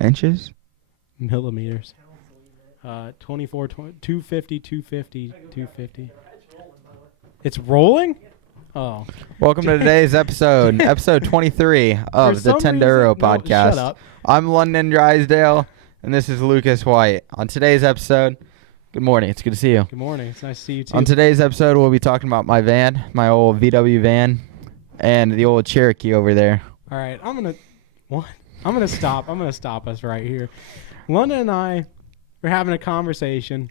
Inches? Millimeters. 24, 250, 250, 250. It's rolling? Oh. Welcome to today's episode, episode 23 of the Tendero podcast. Shut up. I'm London Drysdale, and this is Lucas White. On today's episode, good morning. It's good to see you. Good morning. It's nice to see you, too. On today's episode, we'll be talking about my van, my old VW van, and the old Cherokee over there. All right. I'm going to stop. I'm going to stop us right here. London and I were having a conversation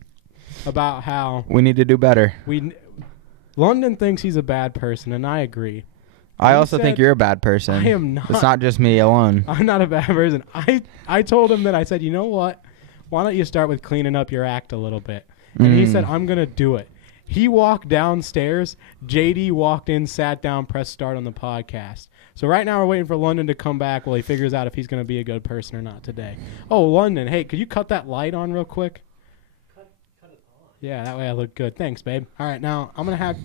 about how We need to do better. London thinks he's a bad person, and I agree. I also think you're a bad person. I am not. It's not just me alone. I'm not a bad person. I told him that I said, you know what? Why don't you start with cleaning up your act a little bit? And he said, I'm going to do it. He walked downstairs. JD walked in, sat down, pressed start on the podcast. So right now we're waiting for London to come back while he figures out if he's going to be a good person or not today. Oh, London, hey, could you cut that light on real quick? Cut it on. Yeah, that way I look good. Thanks, babe. All right, now I'm going to have...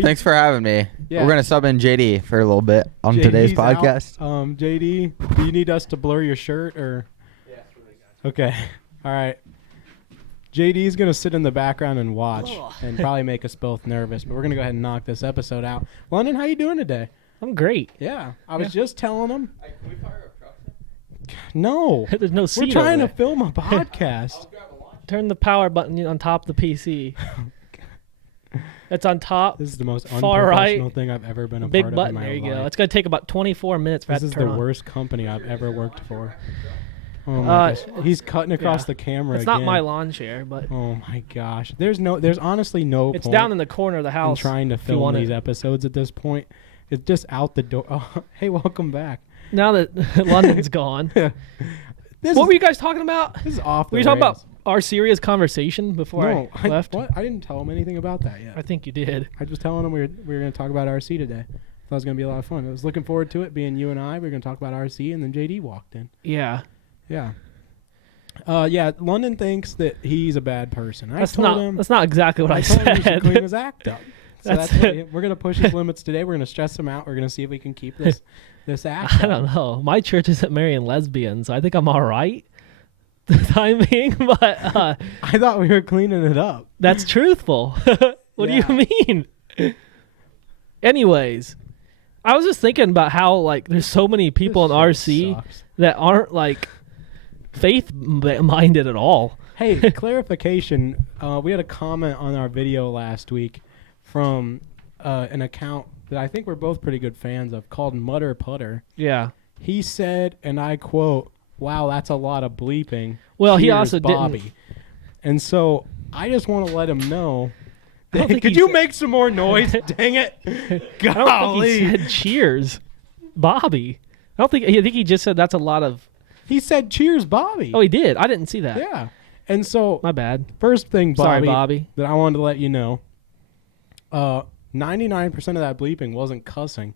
Thanks for having me. Yeah. We're going to sub in JD for a little bit on JD's today's podcast. Out. JD, do you need us to blur your shirt or? Yeah, it's really good. Okay. All right. JD's going to sit in the background and watch and probably make us both nervous, but we're going to go ahead and knock this episode out. London, how you doing today? I'm great. Yeah. I was just telling him. Hey, can we fire up trucks? No. There's no seat. We're trying to over film a podcast. there. Turn the power button on top of the PC. It's on top. This is the most Far unprofessional right. thing I've ever been a Big part button. of in my There you life. go. It's going to take about 24 minutes for This that is to turn the on. worst company I've ever worked for. Oh my gosh. He's cutting across the camera It's again. not my lawn chair, but Oh my gosh. There's honestly no it's point down in the corner of the in house. trying to if you film want these it. episodes at this point. It's just out the door. Oh, hey, welcome back. Now that London's gone. What were you guys talking about? This is off the Were you talking rails. about our serious conversation before No, I left? What? I didn't tell him anything about that yet. I think you did. I was telling him we were going to talk about RC today. Thought it was going to be a lot of fun. I was looking forward to it being you and I. We were going to talk about RC, and then JD walked in. Yeah. Yeah. Yeah, London thinks that he's a bad person. That's not exactly what I told him he should said. clean his act up. So That's we're going to push his limits today. We're going to stress him out. We're going to see if we can keep this act I don't know. My church isn't marrying lesbians, so I think I'm all right the time being, but I thought we were cleaning it up. that's truthful. What do you mean? Anyways, I was just thinking about how like there's so many people in This shit RC sucks. that aren't like faith-minded at all. Hey, clarification. We had a comment on our video last week from an account that I think we're both pretty good fans of called Mutter Putter. Yeah. He said, and I quote, "Wow, that's a lot of bleeping." Well, he Cheers, also Bobby. didn't. And so I just want to let him know. I don't think Could he you said- make some more noise? Dang it! I don't think he Golly. said cheers, Bobby. I think he just said that's a lot of. He said, "Cheers, Bobby." Oh, he did. I didn't see that. Yeah. And so My bad. first thing, Bobby, Sorry, Bobby. that I wanted to let you know, 99% of that bleeping wasn't cussing.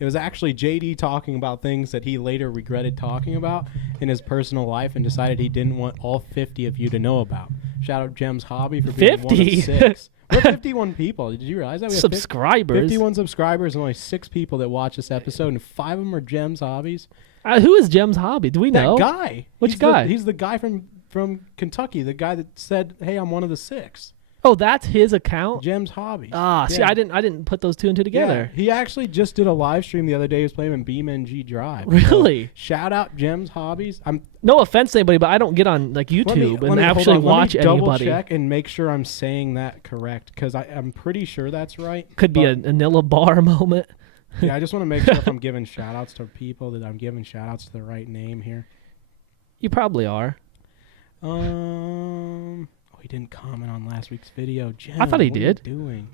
It was actually JD talking about things that he later regretted talking about in his personal life and decided he didn't want all 50 of you to know about. Shout out Jem's Hobby for being 50? one of 6. We're 51 people. Did you realize that? We have Subscribers. 51 subscribers and only 6 people that watch this episode, and 5 of them are Jem's Hobbies. Who is Jem's Hobby? Do we know? That guy. Which He's guy? He's the guy from Kentucky, the guy that said, "Hey, I'm one of the 6." Oh, that's his account. Jem's Hobby. See, Yeah. I didn't put those two and two together. Yeah, he actually just did a live stream the other day. He was playing in BeamNG Drive. Really? So, shout out Jem's Hobbies. No offense to anybody, but I don't get on like YouTube and actually watch double anybody. check and make sure I'm saying that correct because I'm pretty sure that's right. Could be a but- Anilla Bar moment. Yeah, I just want to make sure if I'm giving shout outs to people that I'm giving shout outs to the right name here. You probably are. He didn't comment on last week's video. Jem, I thought he what did. Are you doing?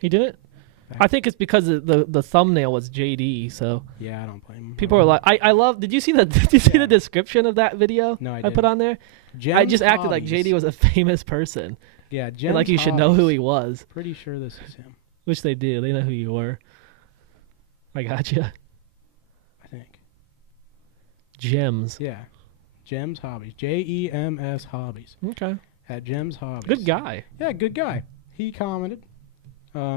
He did it. I think it's because the thumbnail was JD. So Yeah, I don't blame him. people are like, I love. Did you see the the description of that video? No, I put didn't. on there. I just acted like JD was a famous person. Yeah, Jem's And like you should know who he was. Pretty sure this is him. Which they do. They know who you were. I got you. I think. Gems. Yeah. Jem's Hobbies. JEMS Hobbies. Okay. At Jem's Hobbies. Good guy. Yeah, good guy. He commented.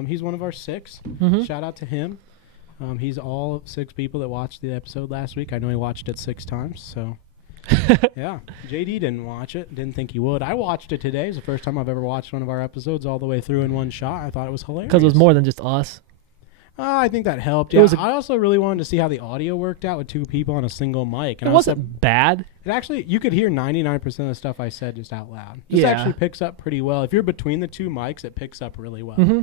He's one of our 6. Mhm. Shout out to him. He's all 6 people that watched the episode last week. I know he watched it 6 times, so Yeah, JD didn't watch it. Didn't think he would. I watched it today. It's the first time I've ever watched one of our episodes all the way through in one shot. I thought it was hilarious. Because it was more than just us. I think that helped. It Yeah, was I also really wanted to see how the audio worked out with two people on a single mic. It And wasn't bad. It actually, you could hear 99% of the stuff I said just out loud. This Yeah. actually picks up pretty well. If you're between the two mics, it picks up really well. Mm-hmm.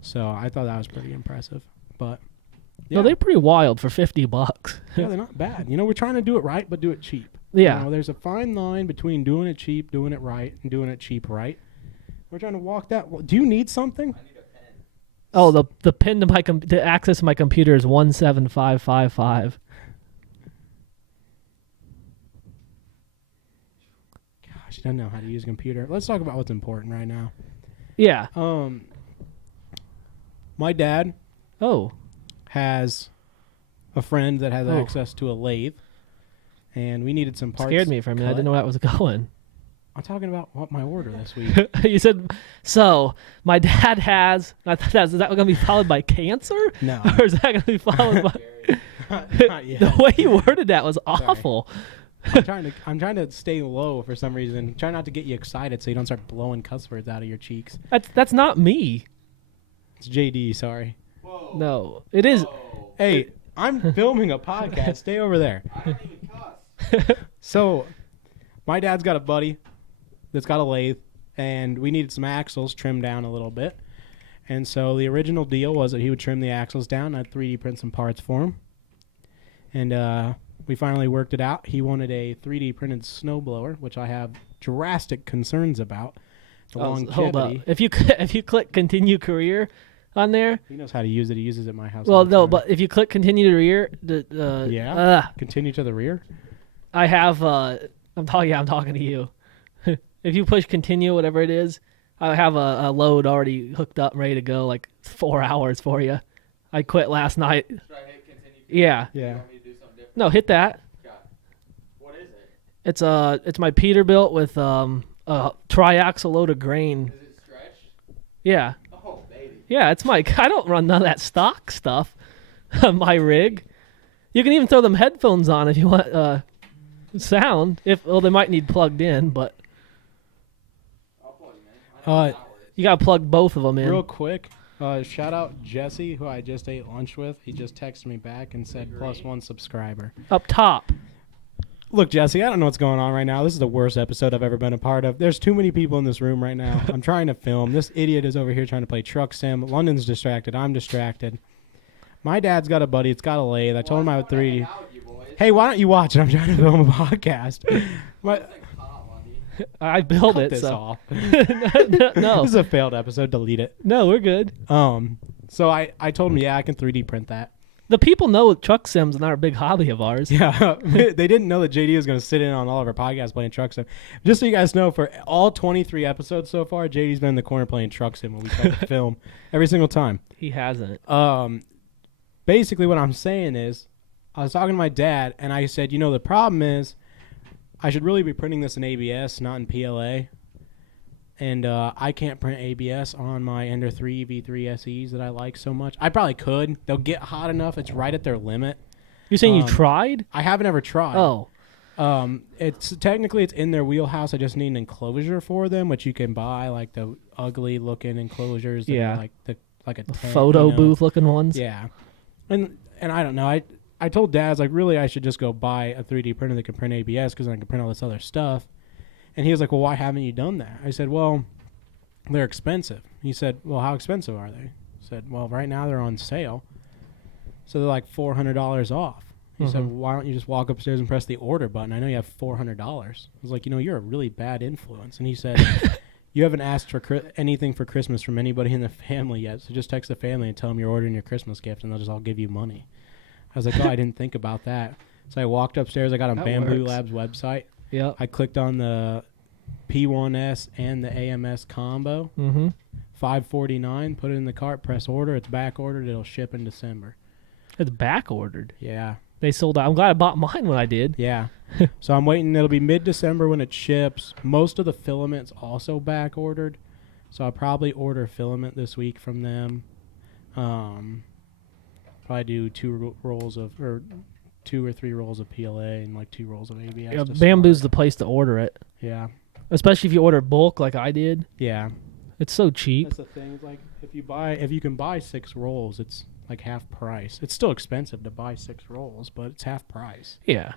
So I thought that was pretty impressive. But No, they're pretty wild for $50. yeah, they're not bad. You know, we're trying to do it right, but do it cheap. Yeah. You know, there's a fine line between doing it cheap, doing it right, and doing it cheap right. We're trying to walk that. Do you need something? Oh, the pin to to access my computer is 17555. Gosh, I don't know how to use a computer. Let's talk about what's important right now. Yeah. My dad Oh. has a friend that has Oh. access to a lathe, and we needed some parts. Scared me for a minute. I didn't know where that was going. I'm talking about what my order this week. You said, so my dad has. I thought is that going to be followed by cancer? No, Or is that going to be followed by. not yet. The way you worded that was awful. I'm trying to stay low for some reason. Try not to get you excited so you don't start blowing cuss words out of your cheeks. That's not me. It's JD. Sorry. No, it is. Hey, I'm filming a podcast. Stay over there. I don't even cuss. So, my dad's got a buddy that's got a lathe, and we needed some axles trimmed down a little bit. And so the original deal was that he would trim the axles down. I'd 3D print some parts for him. And we finally worked it out. He wanted a 3D printed snowblower, which I have drastic concerns about. The longevity. Hold up. If you click continue career on there. He knows how to use it. He uses it at my house. Well, all the no, time. but if you click continue to rear, Yeah? Continue to the rear? I have. I'm talking to you. If you push continue, whatever it is, I have a load already hooked up, ready to go, like 4 hours for you. I quit last night. Should I hit continue? Yeah. Yeah. You want me to do something different? No, hit that. God. What is it? It's my Peterbilt with a triaxle load of grain. Is it stretched? Yeah. Oh, baby. Yeah, it's my. I don't run none of that stock stuff on my rig. You can even throw them headphones on if you want sound. They might need plugged in, but I'll plug you, man. you gotta plug both of them in. Real quick, shout out Jesse, who I just ate lunch with. He just texted me back and said +1 subscriber. Up top. Look, Jesse, I don't know what's going on right now. This is the worst episode I've ever been a part of. There's too many people in this room right now. I'm trying to film. This idiot is over here trying to play truck sim. London's distracted. I'm distracted. My dad's got a buddy. It's got a lathe. I told him I would 3D. Hey, why don't you watch it? I'm trying to film a podcast. I built Cut it. this So off. no, This is a failed episode. Delete it. no, we're good. So I told him, yeah, I can 3D print that. The people know truck sims are not a big hobby of ours. Yeah, they didn't know that JD was going to sit in on all of our podcasts playing truck sim. Just so you guys know, for all 23 episodes so far, JD's been in the corner playing truck sim when we try to film every single time. He hasn't. Basically, what I'm saying is, I was talking to my dad, and I said, you know, the problem is, I should really be printing this in ABS, not in PLA. And I can't print ABS on my Ender 3 V3 SEs that I like so much. I probably could. They'll get hot enough. It's right at their limit. You're saying you tried? I haven't ever tried. Oh. It's technically it's in their wheelhouse. I just need an enclosure for them, which you can buy, like the ugly looking enclosures. That Yeah. are like a tent, Photo you know? booth looking ones? Yeah. And I don't know. I told Dad, I was like, really, I should just go buy a 3D printer that can print ABS because I can print all this other stuff. And he was like, well, why haven't you done that? I said, well, they're expensive. He said, well, how expensive are they? I said, well, right now they're on sale. So they're like $400 off. He said, well, why don't you just walk upstairs and press the order button? I know you have $400. I was like, you know, you're a really bad influence. And he said, you haven't asked for anything for Christmas from anybody in the family yet. So just text the family and tell them you're ordering your Christmas gift and they'll just all give you money. I was like, oh, I didn't think about that. So I walked upstairs. I got on That Bamboo works. Labs website. Yep. I clicked on the P1S and the AMS combo. Mm-hmm. $5.49. Put it in the cart. Press order. It's back ordered. It'll ship in December. It's back ordered. Yeah. They sold out. I'm glad I bought mine when I did. Yeah. So I'm waiting. It'll be mid-December when it ships. Most of the filament's also back ordered. So I'll probably order filament this week from them. Probably do 2 rolls of, or 2 or 3 rolls of PLA and like 2 rolls of ABS. Yeah, to Bamboo's start. the place to order it, Yeah. especially if you order bulk like I did. Yeah. It's so cheap. That's the thing. It's like if you can buy 6 rolls, it's like half price. It's still expensive to buy 6 rolls, but it's half price. Yeah.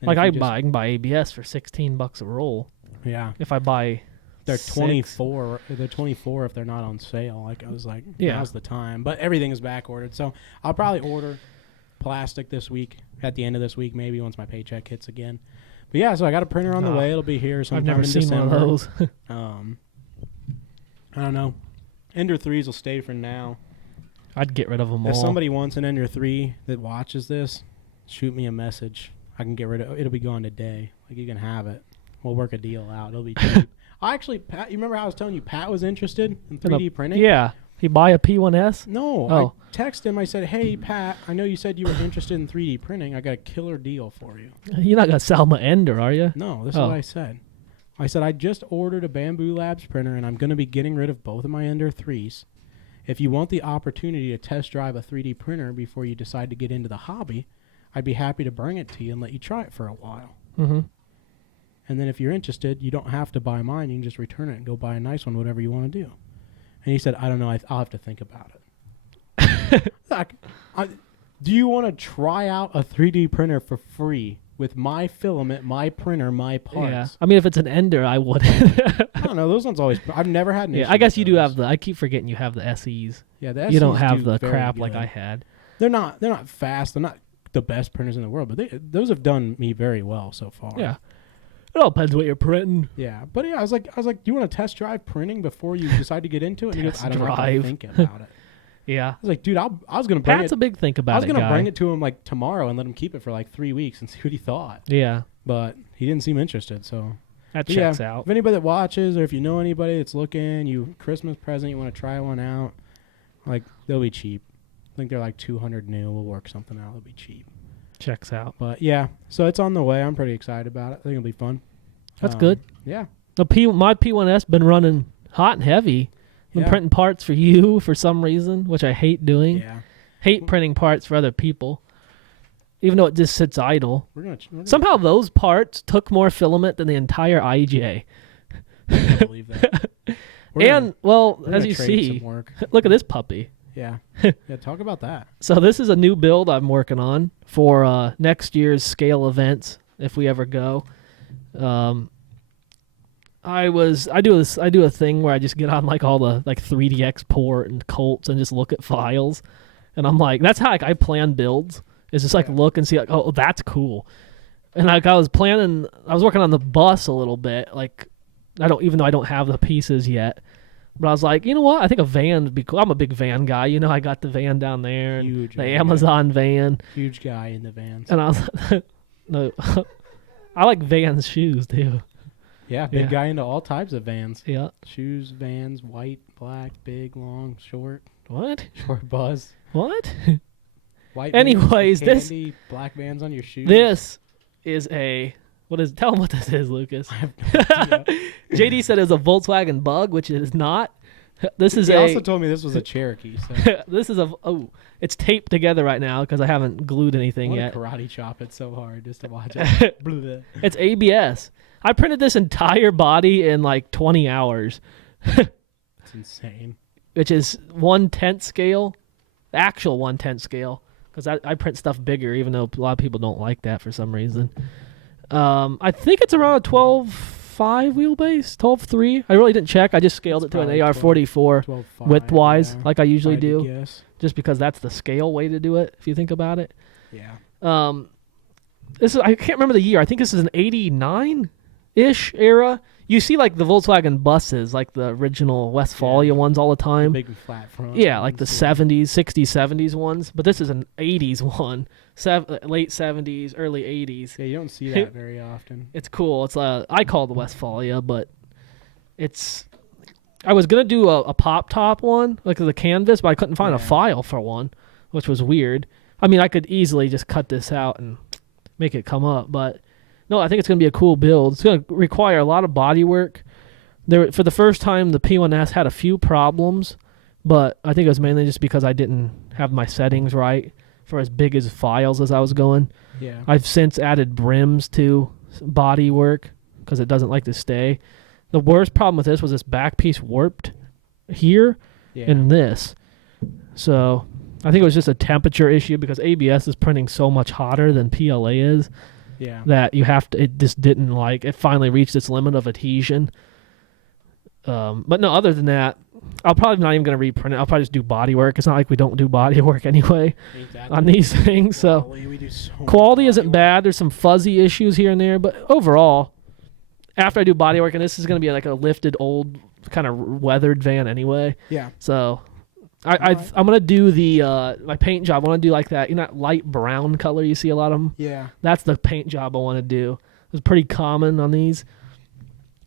And Like if I you just- can buy ABS for $16 a roll Yeah. if I buy. They're 6. 24. They're 24 if they're not on sale. Like I was like, Yeah. now's the time. But everything is back ordered, so I'll probably order plastic this week. At the end of this week, maybe once my paycheck hits again. But yeah, so I got a printer on the way. It'll be here sometime I've never in seen December. one of those. I don't know. Ender 3s will stay for now. I'd get rid of them all. If somebody wants an Ender 3 that watches this, shoot me a message. I can get rid of it. It'll be gone today. Like, you can have it. We'll work a deal out. It'll be cheap. I actually, Pat, you remember how I was telling you Pat was interested in 3D printing? Yeah. He buy a P1S? No. Oh. I texted him. I said, hey, Pat, I know you said you were interested in 3D printing. I got a killer deal for you. You're not going to sell my Ender, are you? No, this is Oh. what I said. I said, I just ordered a Bamboo Labs printer, and I'm going to be getting rid of both of my Ender 3s. If you want the opportunity to test drive a 3D printer before you decide to get into the hobby, I'd be happy to bring it to you and let you try it for a while. Mm-hmm. And then if you're interested, you don't have to buy mine. You can just return it and go buy a nice one, whatever you want to do. And he said, I don't know. I'll have to think about it. Like, do you want to try out a 3D printer for free with my filament, my printer, my parts? Yeah. I mean, if it's an Ender, I would. I don't know. Those ones always. I've never had an issue. Yeah, I guess with you do those. have the. I keep forgetting you have the SEs. Yeah, the You don't SEs have do the very crap like good. I had. They're not fast. They're not the best printers in the world, but those have done me very well so far. Yeah. It all depends what you're printing. Yeah, but yeah, I was like, do you want to test drive printing before you decide to get into it? And he goes, Test I don't know, I drive. have to think about it. Yeah. I was like, dude, I was gonna bring Pat's it. a big think about I was it gonna guy. bring it to him like tomorrow and let him keep it for like 3 weeks and see what he thought. Yeah. But he didn't seem interested. So That but checks yeah, out. if anybody that watches or if you know anybody that's looking, you Christmas present, you want to try one out, like they'll be cheap. I think they're like 200 new. We'll work something out. It'll be cheap. Checks out. But yeah, so it's on the way. I'm pretty excited about it. I think it'll be fun. That's good. Yeah. My P1S been running hot and heavy. Been Yeah. printing parts for you for some reason, which I hate doing. Yeah. Hate printing parts for other people, even though it just sits idle. We're gonna Somehow those parts took more filament than the entire IJ. I can't believe that. We're And well, gonna as you trade see, some work. look at this puppy. Yeah. Yeah. Talk about that. So this is a new build I'm working on for next year's scale events if we ever go. I do a thing where I just get on like all the like 3D export and Colts and just look at files, and I'm like, that's how like, I plan builds. Is just like Yeah. look and see like, oh, that's cool. And like I was working on the bus a little bit. Like even though I don't have the pieces yet, but I was like, you know what? I think a van would be cool. I'm a big van guy. You know, I got the van down there, and Huge the van guy. Amazon van, Huge guy in the vans. and I was no, I like Vans shoes too. Yeah. Big yeah. guy into all types of vans. Yeah. Shoes, vans, white, black, big, long, short, What? short buzz. What? White. Anyways, vans, candy, black vans on your shoes. This is tell them what this is, Lucas. I have no idea. JD said it's a Volkswagen Bug, which it is not. This is He also told me this was a Cherokee. So this is it's taped together right now because I haven't glued I anything want yet. to karate chop it so hard just to watch it. Bleh. It's ABS. I printed this entire body in like 20 hours, It's insane. which is 1/10 scale, actual 1/10 scale, because I print stuff bigger, even though a lot of people don't like that for some reason. I think it's around a 12.5 wheelbase, 12.3. I really didn't check. I just scaled It's it to an probably AR-44 12.5, width-wise, yeah, like I usually if I had to do, guess. just because that's the scale way to do it, if you think about it. Yeah. I can't remember the year. I think this is an 89-ish era. You see like the Volkswagen buses, like the original Westphalia ones all the The time. big flat front. Yeah, like the ones, yeah. 70s, 60s, 70s ones. But this is an 80s one. Late 70s, early 80s. Yeah, you don't see that very often. It's cool. It's I call it the Westphalia, but I was gonna do a pop top one, like the canvas, but I couldn't find a Yeah. file for one, which was weird. I mean, I could easily just cut this out and make it come up, but no, I think it's gonna be a cool build. It's gonna require a lot of body work. For the first time, the P1S had a few problems, but I think it was mainly just because I didn't have my settings right for as big as files as I was going. Yeah. I've since added brims to body work because it doesn't like to stay. The worst problem with this was this back piece warped here and this. So I think it was just a temperature issue because ABS is printing so much hotter than PLA is. Yeah. That you have to, it just didn't like, it finally reached its limit of adhesion. But no, other than that, I'll probably not even going to reprint it. I'll probably just do body work. It's not like we don't do body work anyway on these things. So we do so quality isn't bad. There's some fuzzy issues here and there, but overall, after I do body work, and this is going to be like a lifted old kind of weathered van anyway. Yeah. So I'm going to do the my paint job. I want to do like that, that light brown color you see a lot of them. Yeah. That's the paint job I want to do. It's pretty common on these.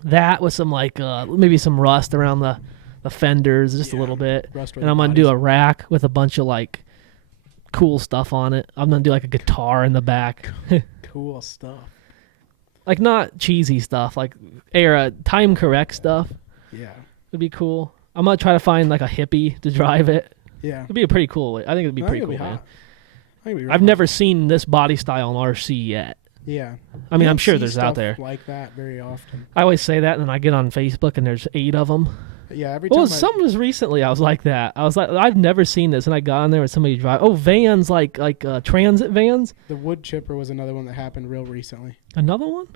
That with some like maybe some rust around the fenders, just a little bit. And I'm going to do a rack with a bunch of like cool stuff on it. I'm going to do like a guitar in the back. Cool stuff. Like not cheesy stuff, like time correct stuff. Yeah. Would be cool. I'm going to try to find like a hippie to drive it. Yeah. It'd be a pretty cool. I think it'd be pretty cool, man. I've never seen this body style in RC yet. Yeah. I mean, I'm sure there's out there like that very often. I always say that, and then I get on Facebook, and there's 8 of them. Yeah, every time. Well, some was recently. I was like that. I was like, I've never seen this, and I got on there with somebody drive. Oh, vans like transit vans. The wood chipper was another one that happened real recently. Another one?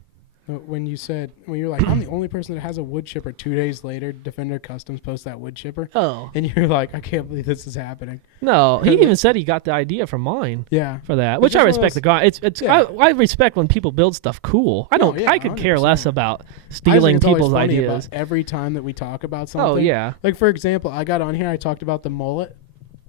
When you're like, I'm the only person that has a wood chipper. 2 days later, Defender Customs posts that wood chipper. Oh. And you're like, I can't believe this is happening. No, he even said he got the idea from mine. Yeah. For that, which I respect. The guy. Yeah. I respect when people build stuff cool. I don't. I could care less about stealing people's ideas. Every time that we talk about something. Oh yeah. Like for example, I got on here. I talked about the mullet.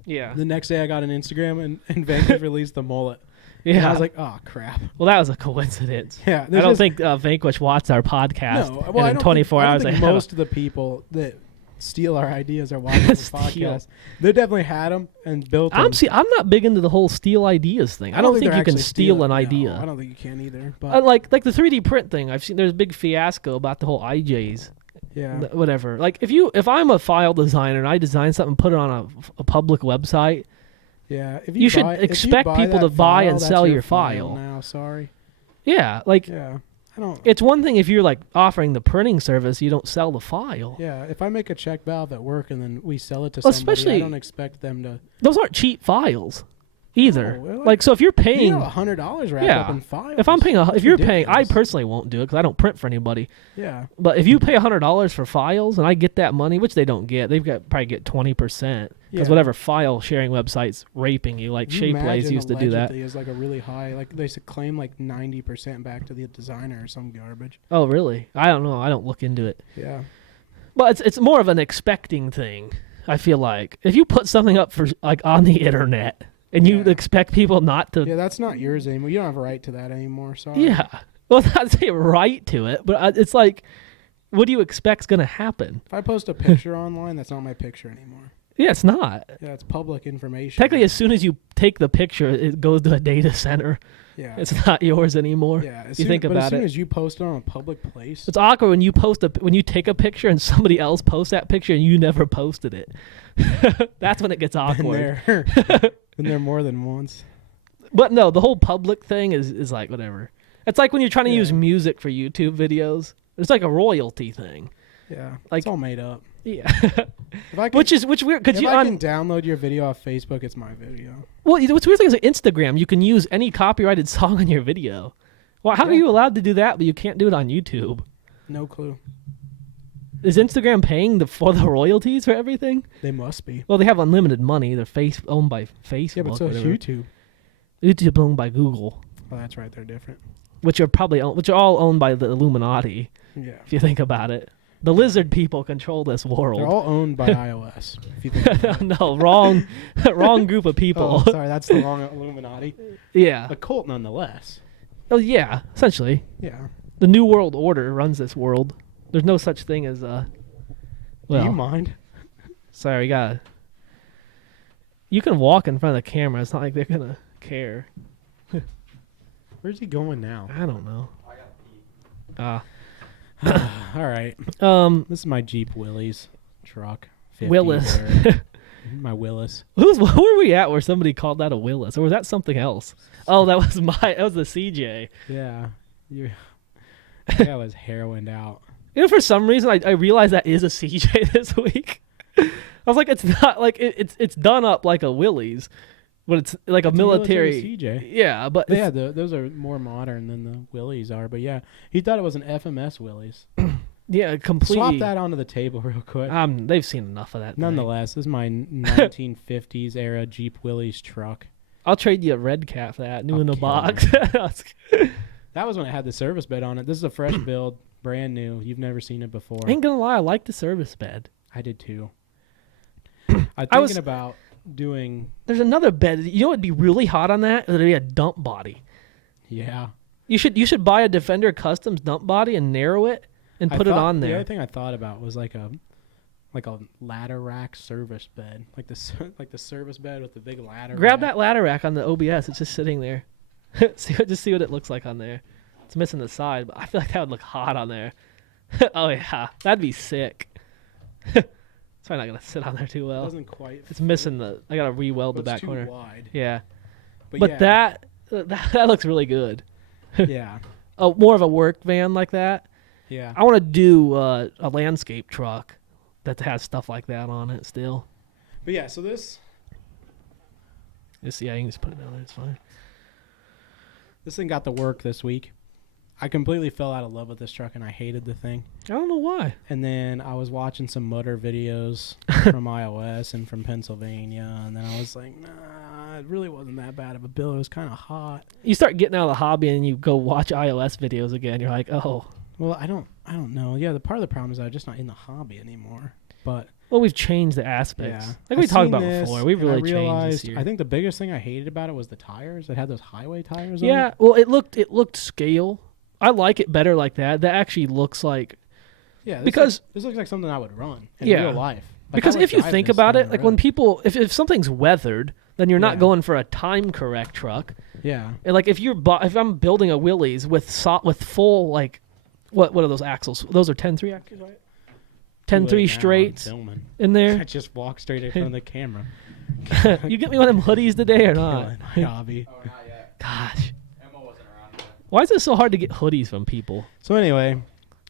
Yeah. The next day, I got an Instagram and Vanquish released the mullet. Yeah. And I was like, oh crap. Well, that was a coincidence. Yeah. I don't think Vanquish watched our podcast. No. Well, in 24 hours. I think most of the people that steal our ideas are watching the podcast. They definitely had them and built them. I'm not big into the whole steal ideas thing. I don't think you can steal an idea. I don't think you can either. But like the 3D print thing. I've seen there's a big fiasco about the whole IJs. Yeah. Whatever. Like if I'm a file designer and I design something, put it on a public website. Yeah, you should expect people to buy and sell your file. Now, sorry. Yeah, like yeah, I don't. It's one thing if you're like offering the printing service, you don't sell the file. Yeah, if I make a check valve at work and then we sell it to somebody, especially, I don't expect them to. Those aren't cheap files, either. No, like so, if you're paying $100 wrapped up in files. If I'm paying, if you're paying, I personally won't do it because I don't print for anybody. Yeah. But if you pay $100 for files and I get that money, which they don't get, probably get 20%. Because whatever file sharing website's raping you, like Shapeways used to do that. Is like a really high, like they claim like 90% back to the designer or some garbage. Oh really? I don't know. I don't look into it. Yeah. But it's more of an expecting thing. I feel like if you put something up for like on the internet and you expect people not to. Yeah, that's not yours anymore. You don't have a right to that anymore. Sorry. Yeah. Well, not say right to it, but it's like, what do you expect's gonna happen? If I post a picture online, that's not my picture anymore. Yeah, it's not. Yeah, it's public information. Technically, as soon as you take the picture, it goes to a data center. Yeah. It's not yours anymore. Yeah. You think about it. As soon as you post it on a public place. It's awkward when you when you take a picture and somebody else posts that picture and you never posted it. That's when it gets awkward. Been there more than once. But no, the whole public thing is like whatever. It's like when you're trying to use music for YouTube videos. It's like a royalty thing. Yeah. Like, it's all made up. Yeah. Which weird because if I can download your video off Facebook, it's my video. Well, what's weird thing is like Instagram, you can use any copyrighted song on your video. Well, how are you allowed to do that, but you can't do it on YouTube? No clue. Is Instagram paying for the royalties for everything? They must be. Well, they have unlimited money. They're owned by Facebook. Yeah, but so is YouTube. YouTube owned by Google. Oh, that's right. They're different. Which are all owned by the Illuminati. Yeah. If you think about it. The lizard people control this world. They're all owned by iOS. If you think about it. No, wrong group of people. Oh, sorry, that's the wrong Illuminati. Yeah. A cult nonetheless. Oh, yeah, essentially. Yeah. The New World Order runs this world. There's no such thing as Do you mind? Sorry, you can walk in front of the camera. It's not like they're gonna care. Where's he going now? I don't know. I All right. This is my Jeep Willys truck. Willis. My Willis. Where were we at where somebody called that a Willis? Or was that something else? Oh, that was the CJ. Yeah. I was heroined out. You know, for some reason, I realized that is a CJ this week. I was like, it's not like it's done up like a Willys, but it's like a military CJ. Yeah, but Yeah, those are more modern than the Willys are. But yeah, he thought it was an FMS Willys. yeah, completely. Swap that onto the table real quick. They've seen enough of that. Nonetheless, this is my 1950s era Jeep Willys truck. I'll trade you a red cat for that, new I'll in a kill box. That was when it had the service bed on it. This is a fresh build, brand new. You've never seen it before. Ain't gonna lie, I like the service bed. I did too. I'm thinking about doing. There's another bed. You know what'd be really hot on that? It'd be a dump body. Yeah. You should buy a Defender Customs dump body and narrow it and put it on there. The other thing I thought about was like a ladder rack service bed, like the service bed with the big ladder. Grab rack. that ladder rack on the OBS. It's just sitting there. Just see what it looks like on there. It's missing the side, but I feel like that would look hot on there. Oh yeah, that'd be sick. It's probably not gonna sit on there too well. It doesn't quite. It's missing the. I gotta re-weld the It's back too corner. wide. Yeah, But yeah. that looks really good. Yeah. More of a work van like that. Yeah. I want to do a landscape truck that has stuff like that on it still. But yeah, so this Yeah, you can just put it down there. It's fine. thing got to work this week. I completely fell out of love with this truck, and I hated the thing. I don't know why. And then I was watching some motor videos from iOS and from Pennsylvania, and then I was like, nah, it really wasn't that bad of a bill. It was kind of hot. You start getting out of the hobby and you go watch iOS videos again. You're like, oh. Well, I don't know. Yeah, the part of the problem is I'm just not in the hobby anymore. But Well, we've changed the aspects. yeah, Like we I've talked seen about this, before. We've and I really changed realized, this year. I think the biggest thing I hated about it was the tires. It had those highway tires on Yeah, it. well, it looked scale. I like it better like that. That actually looks like Yeah, because this looks like something I would run in Yeah. real life. Like, because I would if you drive think this about down it, the like when road. people if something's weathered, then you're not Yeah. going for a time correct truck. Yeah. And like if I'm building a Willys with full like what are those axles? Those are 10-3 axles, right? 10-3 straights Filming. in I there. just walk straight in front of the camera. You get me one of them hoodies today or not? Killing my hobby. Oh, not yet. Gosh, Emma wasn't around yet. why is it so hard to get hoodies from people? So anyway,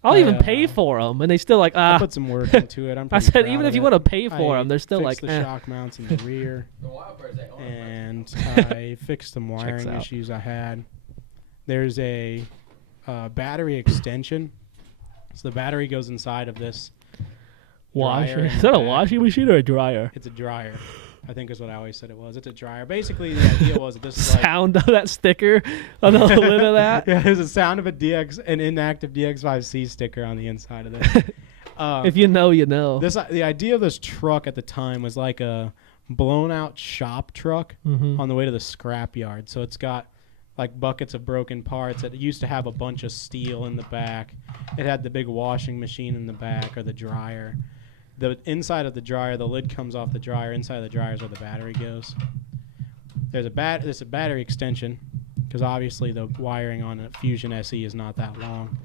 I'll even I, pay for them, and they still like I put some work into it. I'm I pretty said proud even of if you it. want to pay for I them, they're still like fixed the shock mounts in the rear, The wild birds, they own them. and I fixed some Checks wiring out. issues I had. There's a battery extension. So the battery goes inside of this wash. dryer in Is the that a back. washing machine or a dryer? It's a dryer, I think is what I always said it was. It's a dryer. Basically, the idea was that this is like Sound of that sticker on the lid of that. yeah, there's a sound of an inactive DX5C sticker on the inside of this. If you know, you know. The idea of this truck at the time was like a blown out shop truck Mhm. on the way to the scrap yard. So it's got like buckets of broken parts. It used to have a bunch of steel in the back. It had the big washing machine in the back, or the dryer. The inside of the dryer, the lid comes off the dryer. Inside of the dryer is where the battery goes. There's a battery extension, because obviously the wiring on a Fusion SE is not that long.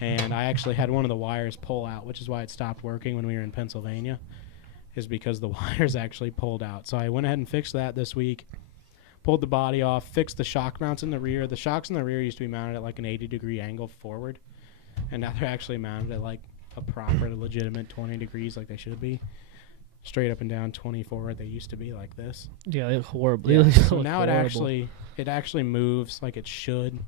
And I actually had one of the wires pull out, which is why it stopped working when we were in Pennsylvania, is because the wires actually pulled out. So I went ahead and fixed that this week. Pulled the body off, fixed the shock mounts in the rear. The shocks in the rear used to be mounted at like an 80-degree angle forward, and now they're actually mounted at like a proper, legitimate 20 degrees like they should be. Straight up and down 20 forward. They used to be like this. Yeah, they look horrible. Yeah, They so look now horrible. it actually moves like it should.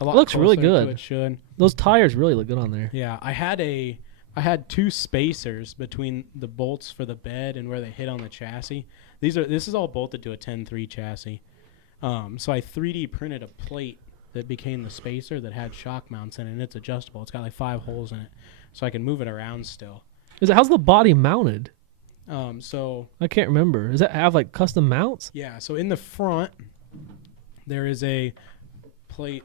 A lot Looks really closer to good. It should. Those tires really look good on there. Yeah, I had two spacers between the bolts for the bed and where they hit on the chassis. This is all bolted to a 10-3 chassis. So I 3D printed a plate that became the spacer that had shock mounts in it, and it's adjustable. It's got like 5 holes in it, so I can move it around still. How's the body mounted? So I can't remember. Does that have like custom mounts? yeah, so in the front there is a plate.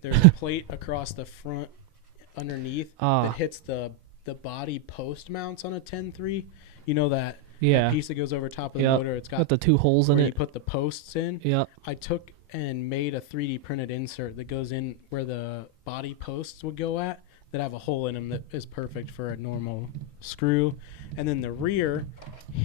There's a plate across the front underneath that hits the body post mounts on a 10-3. You know that Yeah. piece that goes over top of the Yep. motor. It's Got got the 2 holes in where you it. put the posts in. Yeah. I took and made a 3D printed insert that goes in where the body posts would go at. that have a hole in them that is perfect for a normal screw. And then the rear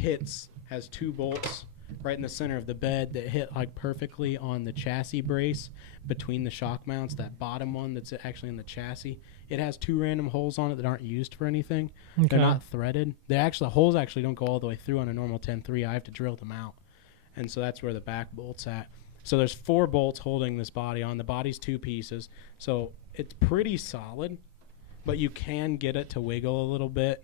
has 2 bolts right in the center of the bed that hit like perfectly on the chassis brace between the shock mounts. That bottom one that's actually in the chassis, it has 2 random holes on it that aren't used for anything. Okay. They're not threaded. The holes actually don't go all the way through on a normal 10-3. I have to drill them out, and so that's where the back bolt's at. So there's 4 bolts holding this body on. The body's 2 pieces, so it's pretty solid, but you can get it to wiggle a little bit.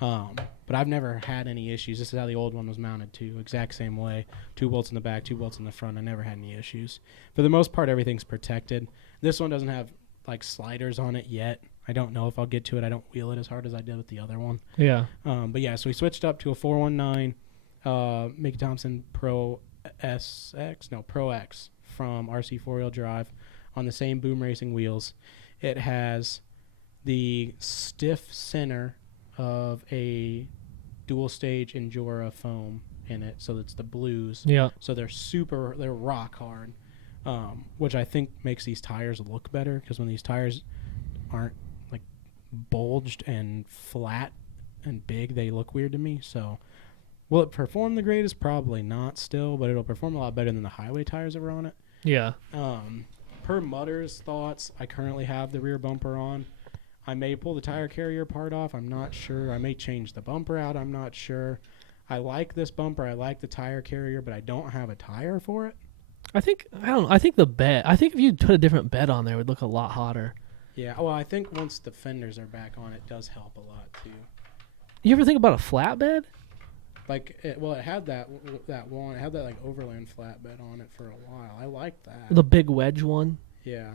But I've never had any issues. This is how the old one was mounted too, exact same way. 2 bolts in the back, 2 bolts in the front. I never had any issues. For the most part, everything's protected. This one doesn't have like sliders on it yet. I don't know if I'll get to it. I don't wheel it as hard as I did with the other one. Yeah. But yeah, so we switched up to a 419 Mickey Thompson Pro X from RC 4-wheel drive on the same Boom Racing wheels. It has the stiff center of a dual stage Endura foam in it, so it's the blues. Yeah. So they're rock hard, which I think makes these tires look better, because when these tires aren't like bulged and flat and big, they look weird to me. So will it perform the greatest? Probably not still, but it'll perform a lot better than the highway tires that were on it. Yeah. Per Mutter's thoughts, I currently have the rear bumper on. I may pull the tire carrier part off. I'm not sure. I may change the bumper out. I'm not sure. I like this bumper. I like the tire carrier, but I don't have a tire for it. I think the bed. I think if you put a different bed on there, it would look a lot hotter. Yeah. Well, I think once the fenders are back on, it does help a lot too. You ever think about a flatbed? Like, it had that one. It had that like Overland flatbed on it for a while. I liked that. The big wedge one. Yeah.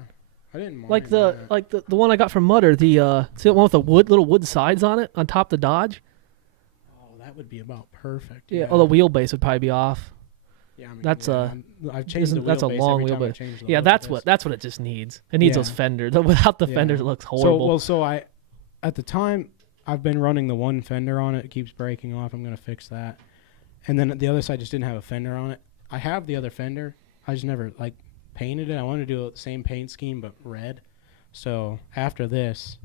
I didn't mind Like that. the one I got from Mutter, see the one with the little wood sides on it on top of the Dodge? Oh, that would be about perfect. Yeah. Oh, the wheelbase would probably be off. Yeah, I mean, That's I've changed the that's a wheelbase long every time I wheelbase. change the Yeah, wheelbase. that's what it just needs. It needs Yeah. those fenders. Without the Yeah. fenders, it looks horrible. So I, at the time, I've been running the one fender on it. It keeps breaking off. I'm gonna fix that. And then the other side just didn't have a fender on it. I have the other fender. I just never painted it. I wanted to do the same paint scheme but red. So after this,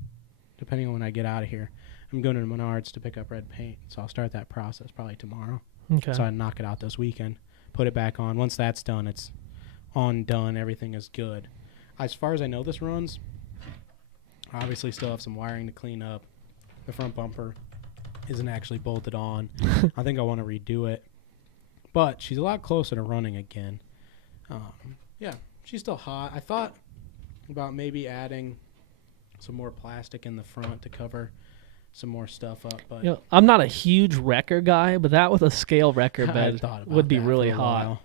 depending on when I get out of here, I'm going to Menards to pick up red paint. So I'll start that process probably tomorrow. Okay. So I knock it out this weekend, put it back on. Once that's done, it's done. Everything is good. As far as I know, this runs. I obviously still have some wiring to clean up. The front bumper isn't actually bolted on. I think I want to redo it. But she's a lot closer to running again. Yeah, she's still hot. I thought about maybe adding some more plastic in the front to cover some more stuff up. But I'm not a huge wrecker guy, but that with a scale wrecker I bed thought about would be that really for a hot. while.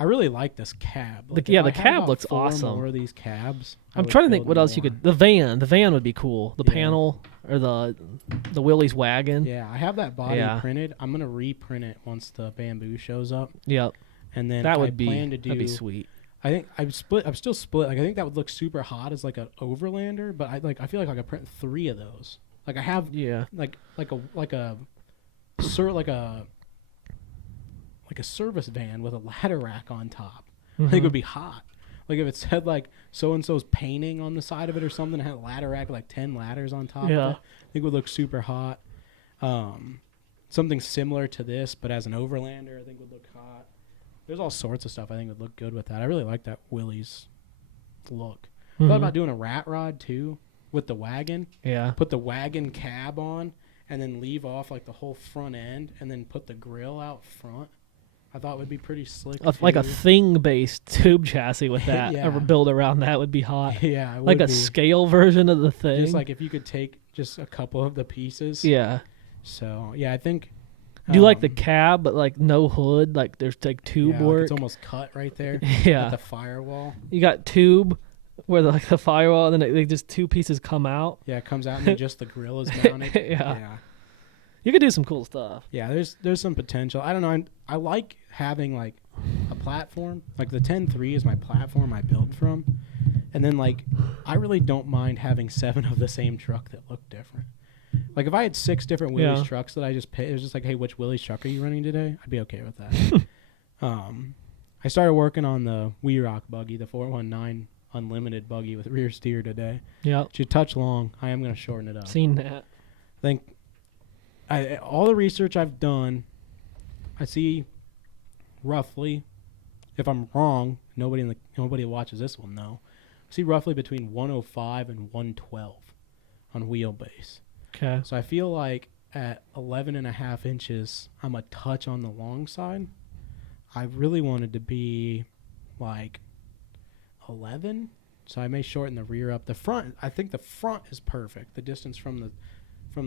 I really like this cab. The if I had cab about looks 4 awesome. More of these cabs. I I'm would trying to build think what else you more. could. The van would be cool. The Yeah. panel or the Willys wagon. Yeah, I have that body Yeah. printed. I'm gonna reprint it once the bamboo shows up, Yep. and then That I would be plan to do. that'd be sweet. I think I'm still split. Like I think that would look super hot as like an Overlander, but I feel like I could print 3 of those. Like I have Yeah. like a service van with a ladder rack on top. I think it would be hot. Like if it said like so and so's painting on the side of it or something, and had a ladder rack with like 10 ladders on top Yeah. of it. I think it would look super hot. Something similar to this, but as an Overlander, I think would look hot. There's all sorts of stuff I think would look good with that. I really like that Willys look. Thought about doing a rat rod too with the wagon. Yeah. Put the wagon cab on and then leave off like the whole front end and then put the grill out front. I thought would be pretty slick. Like a too. thing-based tube chassis with that, Yeah. or build around that would be hot. Yeah, it Like would a be. scale version of the thing. Just like if you could take just a couple of the pieces. Yeah. So yeah, I think. Do you like the cab, but like no hood? Like there's like tube yeah, like work. it's almost cut right there. Yeah. At the firewall. You got tube where the firewall, and then they just 2 pieces come out. Yeah, it comes out and then just the grill is mounted. Yeah. You could do some cool stuff. Yeah, there's some potential. I don't know. I like having like a platform. Like the 10.3 is my platform I build from, and then like I really don't mind having 7 of the same truck that look different. Like if I had 6 different Willys Yeah. trucks that I just picked, it was just like, hey, which Willys truck are you running today? I'd be okay with that. I started working on the We Rock buggy, the 419 unlimited buggy with rear steer today. Yep. Should touch long. I am going to shorten it up. Seen that. I think all the research I've done, I see roughly, if I'm wrong, nobody who watches this will know. I see roughly between 105 and 112 on wheelbase. Okay. So I feel like at 11.5 inches, I'm a touch on the long side. I really wanted to be like 11, so I may shorten the rear up. The front, I think the front is perfect. The distance from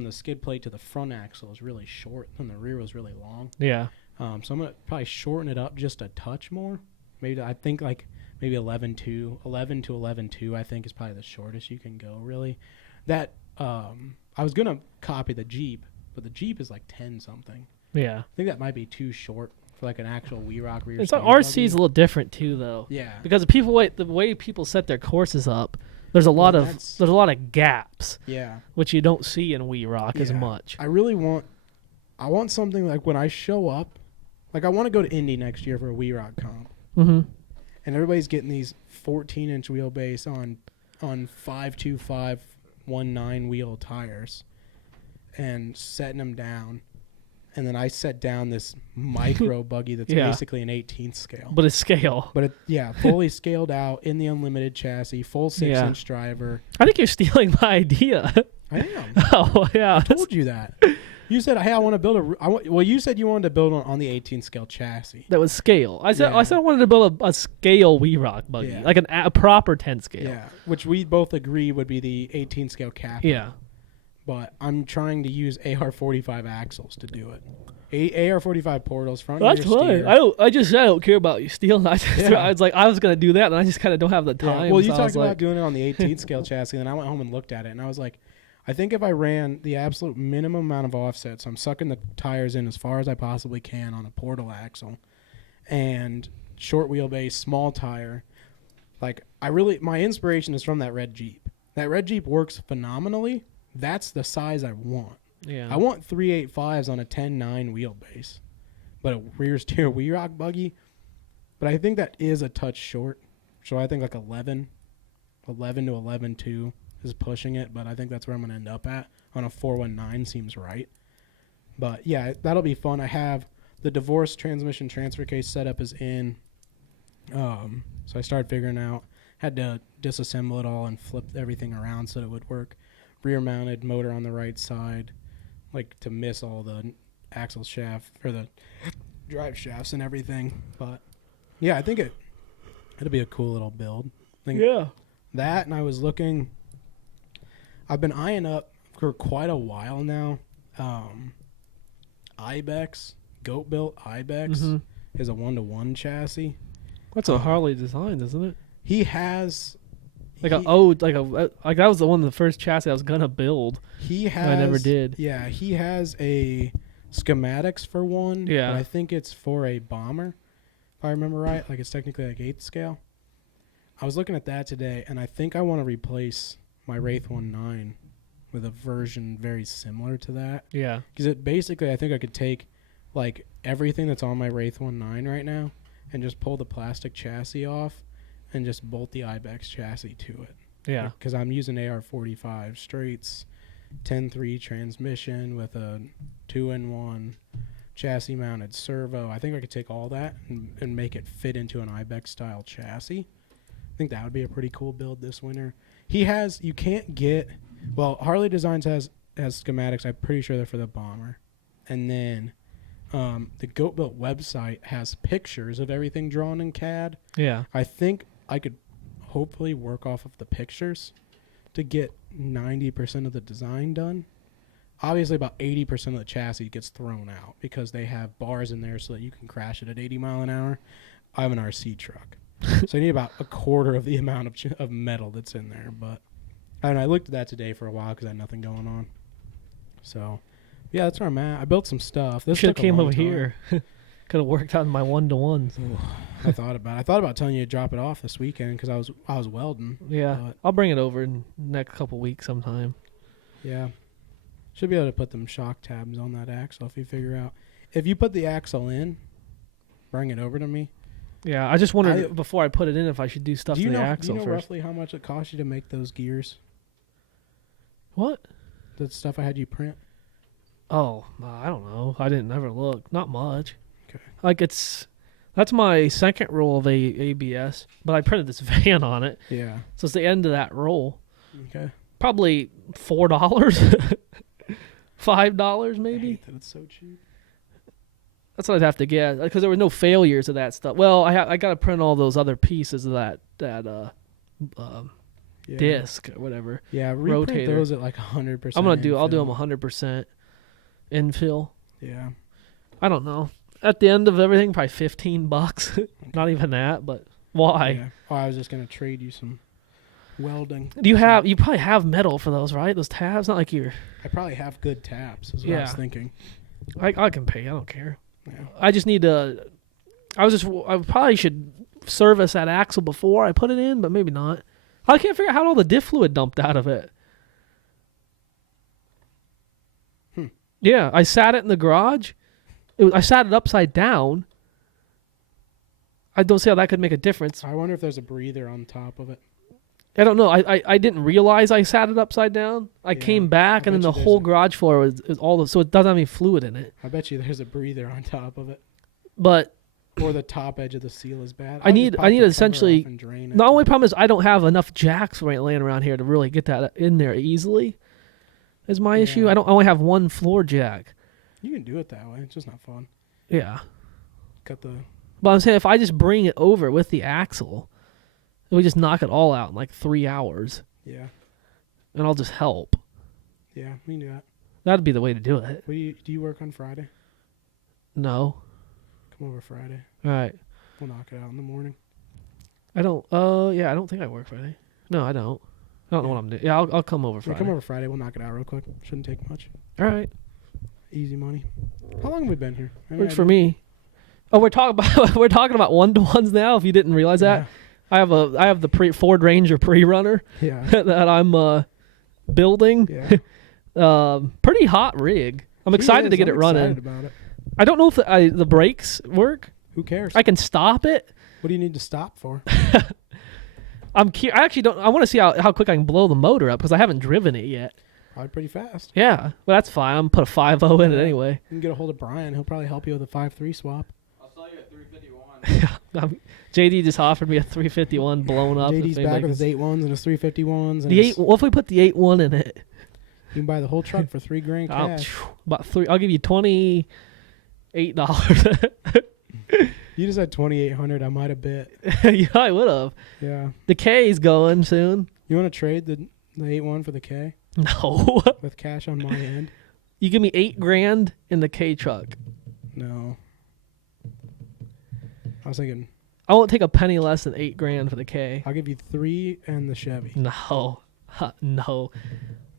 the skid plate to the front axle is really short, and the rear was really long. Yeah. So I'm gonna probably shorten it up just a touch more. Maybe I think like maybe 11.2, 11 to 11.2. I think is probably the shortest you can go. Really, that I was gonna copy the Jeep, but the Jeep is like 10 something. Yeah. I think that might be too short for like an actual Rock rear. It's like steer RC's buggy. a little different too, though. Yeah. Because the way people set their courses up, there's a lot of gaps, Yeah. which you don't see in Rock as Yeah. much. I want something like when I show up, like I want to go to Indy next year for a Rock comp, Mm-hmm. and everybody's getting these 14-inch wheelbase on 5.25 1.9 wheel tires, and setting them down, and then I set down this micro buggy that's Yeah. basically an 18th scale. But it's scale. But fully scaled out in the unlimited chassis, full 6-inch driver. I think you're stealing my idea. I am. Oh, yeah. I told you that. You said, "Hey, I want to build well, you said you wanted to build on the 18 scale chassis. That was scale. I said Yeah. I wanted to build a scale Rock buggy, Yeah. like a proper 10 scale. Yeah, which we both agree would be the 18 scale cap. Yeah. But I'm trying to use AR-45 axles to do it. AR-45 portals, front That's rear fine. steer. I just said I don't care about you stealing. Yeah. I was gonna do that, and I just kind of don't have the Yeah. time. Well, you so I talked was about like, doing it on the 18 scale chassis, and I went home and looked at it, and I was like, I think if I ran the absolute minimum amount of offsets, I'm sucking the tires in as far as I possibly can on a portal axle, and short wheelbase, small tire. Like my inspiration is from that red Jeep. That red Jeep works phenomenally. That's the size I want. yeah. I want 385s on a 10.9 wheelbase, but a rear steer Rock buggy. But I think that is a touch short. So I think like 11 to 11.2 is pushing it, but I think that's where I'm going to end up at on a 419 seems right. But yeah, that'll be fun. I have the divorce transmission transfer case setup is in. So I started figuring out, had to disassemble it all and flip everything around so that it would work. Rear mounted motor on the right side, like to miss all the axle shaft or the drive shafts and everything. But yeah, I think it'll be a cool little build. I think yeah. that, and I was looking. I've been eyeing up for quite a while now. Ibex, goat built Ibex Mhm. is a 1-to-1 chassis. That's what Harley designed, isn't it? He has Like he, like that was the one of the first chassis I was gonna build. he has I never did. Yeah, he has a schematics for one. Yeah. But I think it's for a bomber, if I remember right. Like it's technically like 8th scale. I was looking at that today, and I think I want to replace my Wraith 1.9 with a version very similar to that. Yeah. Because it basically, I think I could take like everything that's on my Wraith 1.9 right now and just pull the plastic chassis off and just bolt the Ibex chassis to it. Yeah. Because I'm using AR-45 straights, 10.3 transmission with a 2-in-1 chassis mounted servo. I think I could take all that and make it fit into an Ibex style chassis. I think that would be a pretty cool build this winter. You can't get, well, Harley Designs has schematics. I'm pretty sure they're for the bomber. And then the Goat Built website has pictures of everything drawn in CAD. Yeah. I think I could hopefully work off of the pictures to get 90% of the design done. Obviously, about 80% of the chassis gets thrown out because they have bars in there so that you can crash it at 80 mile an hour. I have an RC truck. So I need about a quarter of the amount of metal that's in there. But I don't know, I looked at that today for a while because I had nothing going on. So, yeah, that's where I'm at. I built some stuff. This Should have took a came long over time. here. Could have worked on my 1-to-1s. I thought about telling you to drop it off this weekend because I was welding. Yeah. But I'll bring it over in the next couple weeks sometime. yeah, should be able to put them shock tabs on that axle if you figure out. If you put the axle in, bring it over to me. Yeah, I just wondered before I put it in if I should do stuff to the axle do you know first. roughly how much it cost you to make those gears? What? The stuff I had you print? Oh, I don't know. I didn't ever look. Not much. Okay. Like that's my second roll of ABS, but I printed this van on it. Yeah. So it's the end of that roll. Okay. Probably $4, $5 maybe. I hate that it's so cheap. That's what I'd have to get because there were no failures of that stuff. Well, I got to print all those other pieces of that disc or whatever. Yeah, reprint rotator. those at like 100%. I'll do them 100% infill. Yeah. I don't know. At the end of everything, probably $15. Not even that, but why? Yeah. Oh, I was just gonna trade you some welding. You probably have metal for those, right? Those tabs. Not like you're. I probably have good taps. Is what I was thinking. I can pay. I don't care. Yeah. I just need to. I probably should service that axle before I put it in, but maybe not. I can't figure out how all the diff fluid dumped out of it. Yeah, I sat it in the garage. I sat it upside down. I don't see how that could make a difference. I wonder if there's a breather on top of it. I don't know. I didn't realize I sat it upside down. I came back, and then the whole garage floor was so it doesn't have any fluid in it. I bet you there's a breather on top of it. But or the top edge of the seal is bad. I need essentially. The only problem is I don't have enough jacks laying around here to really get that in there easily. Is my issue. I only have one floor jack. You can do it that way. It's just not fun. Yeah. Cut the. But I'm saying if I just bring it over with the axle, we just knock it all out in like 3 hours. Yeah. And I'll just help. Yeah, we can do that. That'd be the way to do it. Do you work on Friday? No. Come over Friday. All right. We'll knock it out in the morning. I don't. Yeah, I don't think I work Friday. No, I don't. I don't know what I'm doing. Yeah, I'll come over Friday. Come over Friday. We'll knock it out real quick. Shouldn't take much. All right. Easy money. How long have we been here? Works for me. Oh, we're talking about 1-to-1s now. If you didn't realize that, I have the Ford Ranger pre-runner that I'm building. Yeah. Pretty hot rig. I'm excited to get it running. About it. I don't know if the brakes work. Who cares? I can stop it. What do you need to stop for? I actually don't. I want to see how quick I can blow the motor up because I haven't driven it yet. Probably pretty fast. Yeah, well that's fine. I'm gonna put a 5.0 in it anyway. You can get a hold of Brian. He'll probably help you with a 5.3 swap. I'll sell you a 351. JD just offered me a 351 blown up. JD's back with his 8.1s and his 351s. And what if we put the 8.1 in it? You can buy the whole truck for $3,000 cash. About three. I'll give you $28. You just had 2,800. I might have bit. Yeah, I would have. Yeah. The K's going soon. You want to trade the 8.1 for the K? No. With cash on my end? You give me $8,000 in the K truck. No. I was thinking. I won't take a penny less than $8,000 for the K. I'll give you 3 and the Chevy. No. No.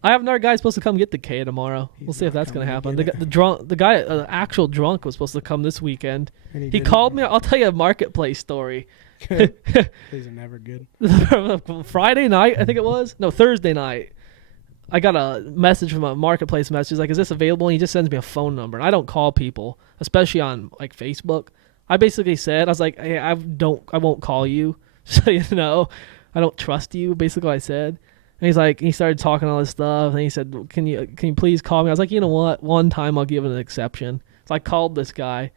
I have another guy supposed to come get the K tomorrow. We'll see if that's going to happen. The actual drunk was supposed to come this weekend. He called me. I'll tell you a marketplace story. These are never good. Friday night, I think it was. No, Thursday night. I got a message from a marketplace message like, "Is this available?" And he just sends me a phone number. And I don't call people, especially on like Facebook. I basically said, I was like, "Hey, I won't call you, so you know, I don't trust you." Basically, I said. And he's like, he started talking all this stuff, and he said, "Can you please call me?" I was like, "You know what? One time I'll give it an exception." So I called this guy.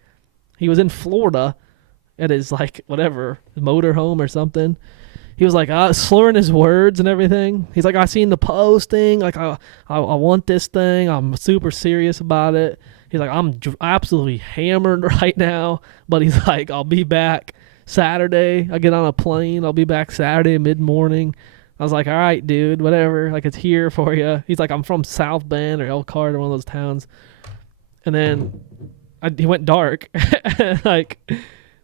He was in Florida at his like whatever motorhome or something. He was like slurring his words and everything. He's like, "I seen the posting. Like I want this thing. I'm super serious about it." He's like, "I'm absolutely hammered right now," but he's like, "I'll be back Saturday. I get on a plane. I'll be back Saturday mid-morning." I was like, "All right, dude, whatever. Like, it's here for you." He's like, "I'm from South Bend or Elkhart or one of those towns." And then he went dark. Like,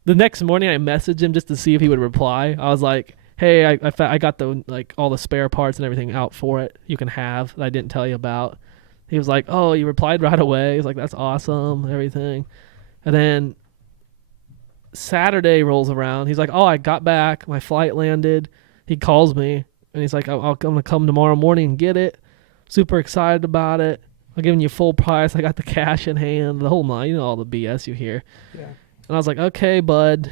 the next morning, I messaged him just to see if he would reply. I was like, "Hey, I got the like all the spare parts and everything out for it. You can have that I didn't tell you about." He was like, "Oh, you replied right away." He's like, "That's awesome, everything." And then Saturday rolls around. He's like, "Oh, I got back. My flight landed." He calls me. And he's like, I'm going to come tomorrow morning and get it. Super excited about it. I'm giving you full price. I got the cash in hand. The whole nine. You know all the BS you hear. Yeah. And I was like, "Okay, bud."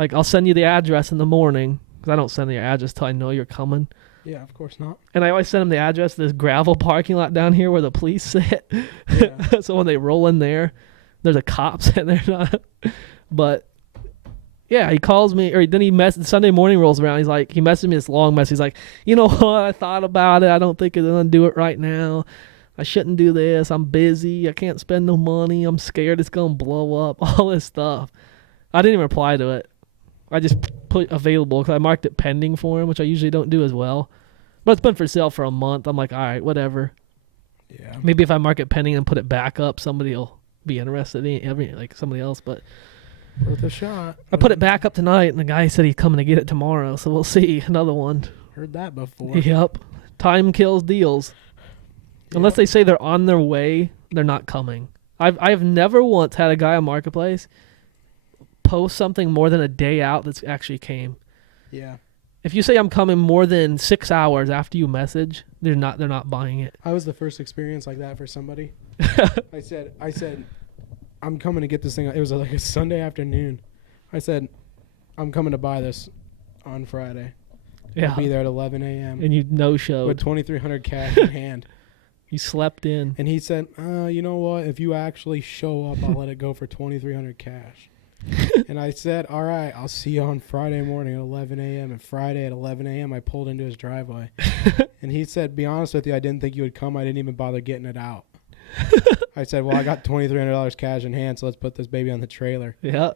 Like, I'll send you the address in the morning, because I don't send the address till I know you're coming. Yeah, of course not. And I always send them the address to this gravel parking lot down here where the police sit. Yeah. So when they roll in there, there's a cop sitting there. But yeah, he calls me, or then Sunday morning rolls around. He messaged me this long message. He's like, you know what? I thought about it. I don't think I'm going to do it right now. I shouldn't do this. I'm busy. I can't spend no money. I'm scared it's going to blow up. All this stuff. I didn't even reply to it. I just put available because I marked it pending for him, which I usually don't do as well. But it's been for sale for a month. I'm like, all right, whatever. Yeah. Maybe if I mark it pending and put it back up, somebody will be interested in it, like somebody else. But Worth a shot. I put it back up tonight, and the guy said he's coming to get it tomorrow. So we'll see. Another one. Heard that before. Yep. Time kills deals. Yep. Unless they say they're on their way, they're not coming. I've never once had a guy on Marketplace post something more than a day out that's actually came. Yeah. If you say I'm coming more than 6 hours after you message, they're not buying it. I was the first experience like that for somebody. I said, I'm coming to get this thing. It was like a Sunday afternoon. I said, I'm coming to buy this on Friday. Yeah. I'll be there at 11 a.m. And you no-showed. with $2,300 cash in hand. You slept in. And he said, you know what? If you actually show up, I'll let it go for $2,300 cash. And I said, all right, I'll see you on Friday morning at 11 a.m. And Friday at 11 a.m., I pulled into his driveway. And he said, be honest with you, I didn't think you would come. I didn't even bother getting it out. I said, well, I got $2,300 cash in hand, so let's put this baby on the trailer. Yeah.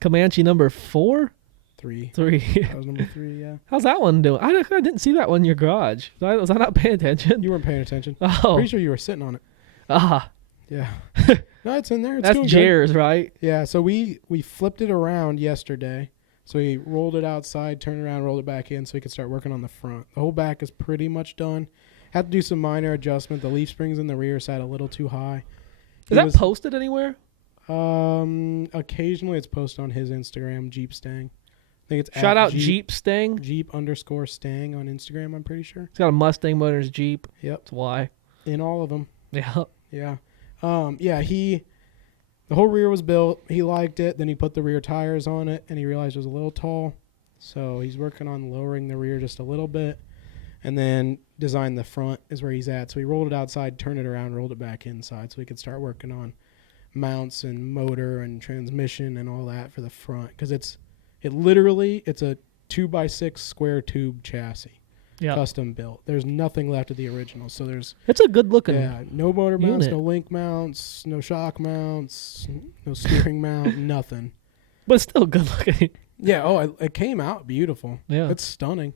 Comanche number 4? 3. 3. That was number 3, yeah. How's that one doing? I didn't see that one in your garage. Was I not paying attention? You weren't paying attention. Oh. Pretty sure you were sitting on it. Ah. Yeah. No, it's in there. It's That's doing good. Jair's, right? Yeah, so we flipped it around yesterday. So we rolled it outside, turned around, rolled it back in so we could start working on the front. The whole back is pretty much done. Had to do some minor adjustment. The leaf springs in the rear side a little too high. Is that posted anywhere? Occasionally it's posted on his Instagram, Jeep Stang. I think it's Shout at out Jeep Stang. Jeep_Stang on Instagram, I'm pretty sure. He's got a Mustang Motors Jeep. Yep. That's why. In all of them. Yeah. Yeah. The whole rear was built. He liked it. Then he put the rear tires on it, and he realized it was a little tall. So he's working on lowering the rear just a little bit. And then design the front is where he's at. So he rolled it outside, turned it around, rolled it back inside so he could start working on mounts and motor and transmission and all that for the front. Because it's a 2x6 square tube chassis. Yeah. Custom built. There's nothing left of the original. So there's It's a good looking. yeah, no motor mounts, unit. no link mounts, no shock mounts, no steering mount, nothing. But it's still good looking. Yeah, it came out beautiful. Yeah. It's stunning.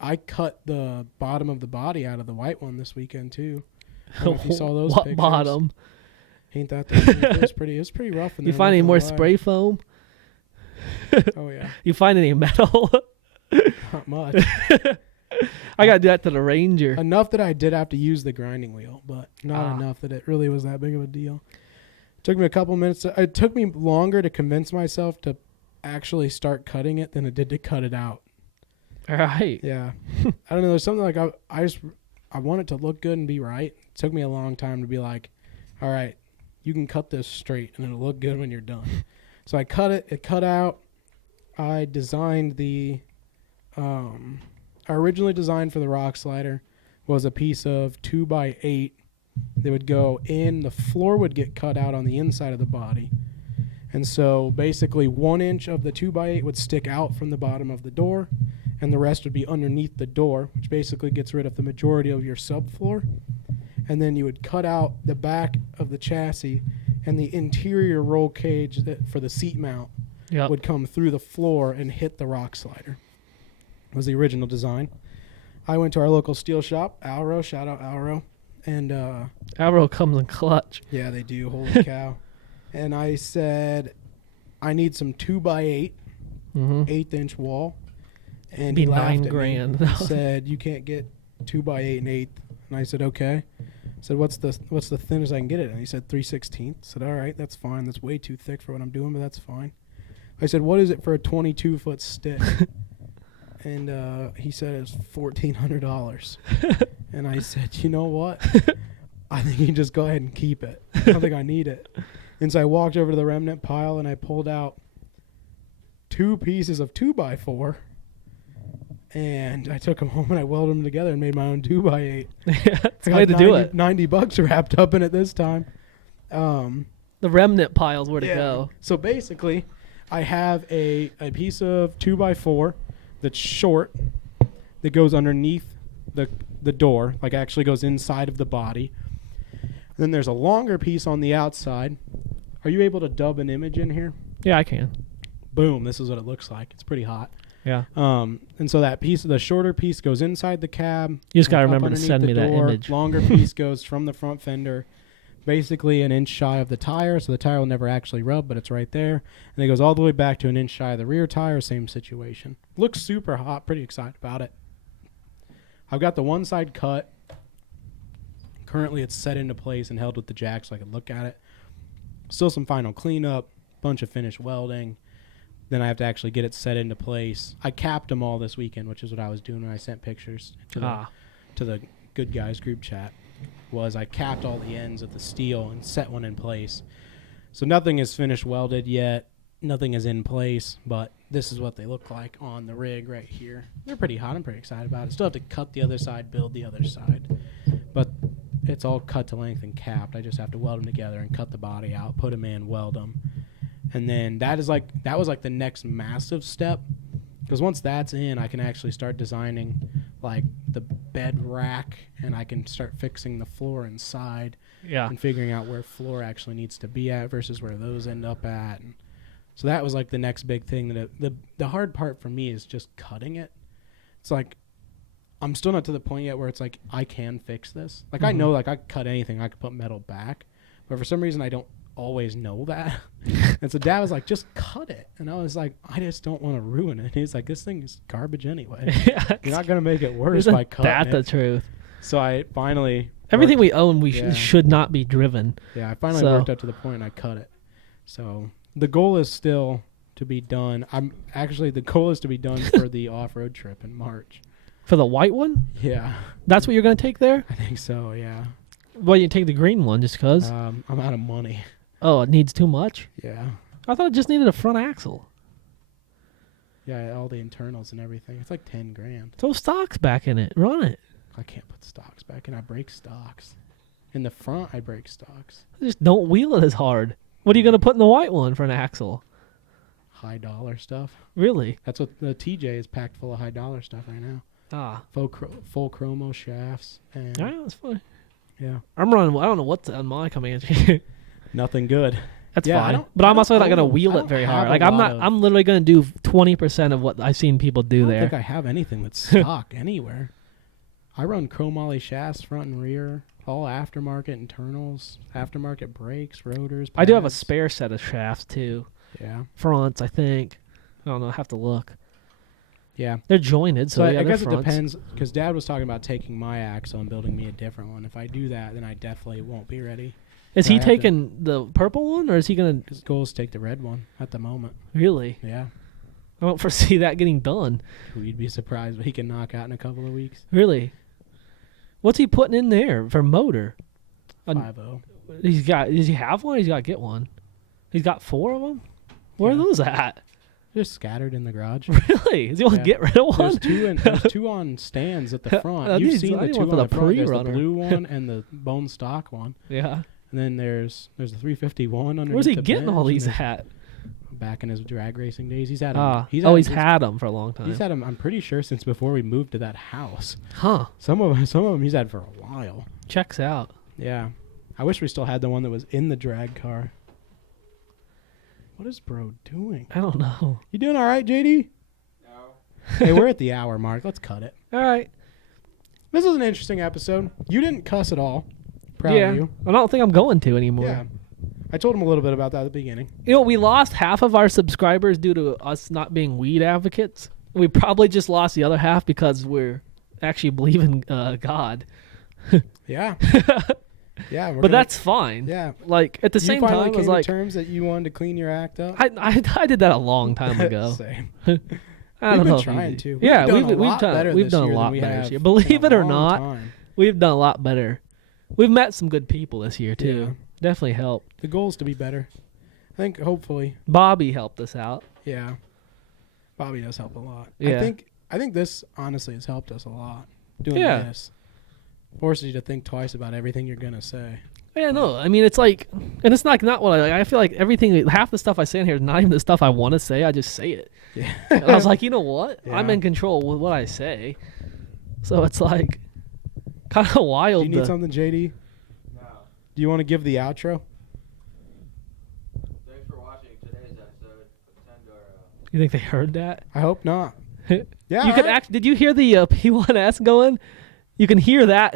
I cut the bottom of the body out of the white one this weekend too. I don't know if you saw those What pictures. bottom? Ain't that the it was pretty rough in there. You find any not more gonna lie. spray foam? Oh yeah. You find any metal? Not much. I gotta do that to the Ranger. Enough that I did have to use the grinding wheel, but not Ah. enough that it really was that big of a deal. Took me a couple minutes. It took me longer to convince myself to actually start cutting it than it did to cut it out. All right. Yeah. I don't know. There's something like I want it to look good and be right. It took me a long time to be like, all right, you can cut this straight and it'll look good when you're done. So I cut it. It cut out. I designed I originally designed for the rock slider was a piece of 2x8 that would go in. The floor would get cut out on the inside of the body. And so basically 1 inch of the 2x8 would stick out from the bottom of the door, and the rest would be underneath the door, which basically gets rid of the majority of your subfloor. And then you would cut out the back of the chassis, and the interior roll cage for the seat mount Yep. would come through the floor and hit the rock slider. Was the original design. I went to our local steel shop, Alro, shout out Alro. And Avro comes in clutch. yeah, they do, holy cow. And I said, I need some 2x8, Mm-hmm. 1/8 wall. And Be he laughed at $9,000. me. He said, you can't get 2x8 1/8. And I said, okay. I said, what's the thinnest I can get it? And he said 3/16. I said, all right, that's fine. That's way too thick for what I'm doing, but that's fine. I said, what is it for a 22-foot stick? And he said it's $1,400. And I said, you know what? I think you can just go ahead and keep it. I don't think I need it. And so I walked over to the remnant pile and I pulled out 2 pieces of 2x4, and I took them home and I welded them together and made my own 2x8. It's a way to do it. $90 wrapped up in it this time. The remnant piles where to go. So basically, I have a piece of 2x4 that's short that goes underneath the door, like actually goes inside of the body. And then there's a longer piece on the outside. Are you able to dub an image in here? Yeah, I can. Boom, this is what it looks like. It's pretty hot. Yeah. And so that piece, the shorter piece goes inside the cab. You just got to up remember to underneath send the me that door. image. Longer piece goes from the front fender, basically an inch shy of the tire, so the tire will never actually rub, but it's right there. And it goes all the way back to an inch shy of the rear tire, same situation. Looks super hot, pretty excited about it. I've got the one side cut. Currently it's set into place and held with the jack so I can look at it. Still some final cleanup, bunch of finished welding. Then I have to actually get it set into place. I capped them all this weekend, which is what I was doing when I sent pictures to the Good Guys group chat. Was I capped all the ends of the steel and set one in place. So nothing is finished welded yet. Nothing is in place, but this is what they look like on the rig right here. They're pretty hot. I'm pretty excited about it. Still have to cut the other side, build the other side. But it's all cut to length and capped. I just have to weld them together and cut the body out, put them in, weld them. And then that was like the next massive step. Because once that's in, I can actually start designing like the bed rack, and I can start fixing the floor inside. Yeah. And figuring out where floor actually needs to be at versus where those end up at. And so that was like the next big thing. The hard part for me is just cutting it. It's like I'm still not to the point yet where it's like I can fix this. Like I know like I could cut anything, I could put metal back, but for some reason I don't always know that. And so Dad was like, just cut it. And I was like, I just don't want to ruin it. And he's like, this thing is garbage anyway. You're not going to make it worse by cutting it. That's the truth. So I finally... Everything we own, we should not be driven. Yeah, I finally worked up to the point and I cut it. So the goal is still to be done. The goal is to be done for the off-road trip in March. For the white one? Yeah. That's what you're going to take there? I think so, yeah. Well, you take the green one just because? I'm out of money. Oh, it needs too much? Yeah. I thought it just needed a front axle. Yeah, all the internals and everything. It's like 10 grand. Throw stocks back in it. Run it. I can't put stocks back in. I break stocks. In the front, I break stocks. Just don't wheel it as hard. What are you going to put in the white one for an axle? High dollar stuff. Really? That's what the TJ is packed full of high dollar stuff right now. Ah. Full chromo shafts. And Yeah, that's fine. yeah. I'm running. I don't know what's on my command. Nothing good. That's Yeah, fine. But I'm also not going to wheel it very hard. Like I'm literally going to do 20% of what I've seen people do there. I don't think I have anything that's stock anywhere. I run chromoly shafts front and rear, all aftermarket internals, aftermarket brakes, rotors. I do have a pads. spare set of shafts too. Yeah. Fronts, I think. I don't know. I have to look. Yeah. They're jointed, so So yeah, I they're guess it fronts. depends, because Dad was talking about taking my axle and building me a different one. If I do that, then I definitely won't be ready. Is I he have to- taking the purple one, or is he going to... His goal is to take the red one at the moment. Really? Yeah. I don't foresee that getting done. You'd be surprised what he can knock out in a couple of weeks. Really? What's he putting in there for motor? 5.0. Does he have one? Or he's got to get one. He's got 4 of them? Where Yeah. are those at? They're scattered in the garage. Really? Does he want to Yeah. get rid of one? There's two on stands at the front. I You've need- seen I the need two one on for the the front. There's the pre-runner. blue one and the bone stock one. Yeah. And then there's the 351 underneath Where's he the getting all bench, these and at? then back in his drag racing days. He's had 'em- He's his- had them for a long time. He's had them, I'm pretty sure, since before we moved to that house. Huh. Some of them he's had for a while. Checks out. Yeah. I wish we still had the one that was in the drag car. What is bro doing? I don't know. You doing all right, JD? No. Hey, we're at the hour mark. Let's cut it. All right. This was an interesting episode. You didn't cuss at all. Proud yeah. of you. I don't think I'm going to anymore. Yeah. I told him a little bit about that at the beginning. You know, we lost half of our subscribers due to us not being weed advocates. We probably just lost the other half because we're actually believe in God. Yeah. Yeah. But that's fine. Yeah. Like, at the same time, it was like... terms that you wanted to clean your act up? I did that a long time ago. Same. I We've don't been know if you trying did. to. Yeah, We've we've done a lot better this year. Believe it or not, we've done a lot better. We've met some good people this year too. Yeah. Definitely helped. The goal is to be better. I think hopefully. Bobby helped us out. Yeah. Bobby does help a lot. Yeah. I think this honestly has helped us a lot. Doing Yeah. this forces you to think twice about everything you're gonna say. Yeah, no. I mean, it's like, and it's not what I feel like everything, half the stuff I say in here is not even the stuff I want to say. I just say it. Yeah. And I was like, you know what? Yeah. I'm in control with what I say. So it's like kind of wild. Do you need something, JD? No. Do you want to give the outro? Thanks for watching today's episode of Tendoro. You think they heard that? I hope not. Yeah. You could did you hear the P1S going? You can hear that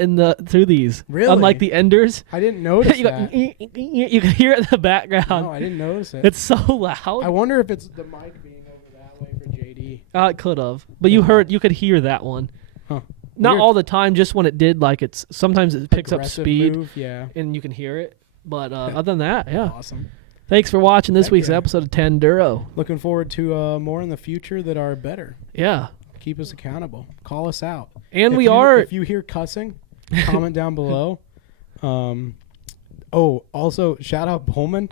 through these. Really? Unlike the Enders. I didn't notice you, go, that. you can hear it in the background. No, I didn't notice it. It's so loud. I wonder if it's the mic being over that way for JD. It could have, but you could hear that one. Huh. Not Weird. all the time, just when it did. Like sometimes it picks up Aggressive speed, move, yeah. and you can hear it. But other than that, yeah. Awesome. Thanks for watching this Heck week's yeah. episode of Tenduro. Looking forward to more in the future that are better. Yeah, Keep us accountable. Call us out. and If you hear cussing, comment down below. Also shout out Bowman.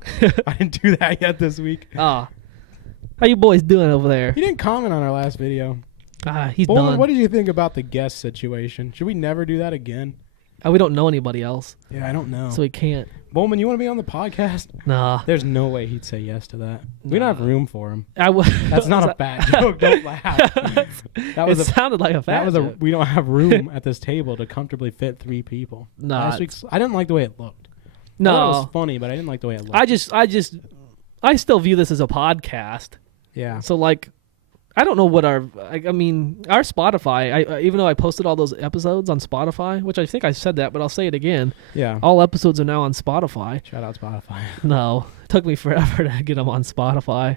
I didn't do that yet this week. how you boys doing over there? He didn't comment on our last video. He's Bowman, done. what did you think about the guest situation? Should we never do that again? We don't know anybody else, Yeah, I don't know. so we can't. Bowman, you want to be on the podcast? Nah, There's no way he'd say yes to that. We don't have room for him. I would. That's not a bad joke. Don't laugh. That was it a sounded like a that fat was joke. we don't have room at this table to comfortably fit 3 people. Nah, Last week's, I didn't like the way it looked. I thought it no. was funny, but I didn't like the way it looked. I still view this as a podcast. Yeah. So like, I don't know what our Spotify. Even though I posted all those episodes on Spotify, which I think I said that, but I'll say it again. Yeah. All episodes are now on Spotify. Shout out Spotify. No, it took me forever to get them on Spotify.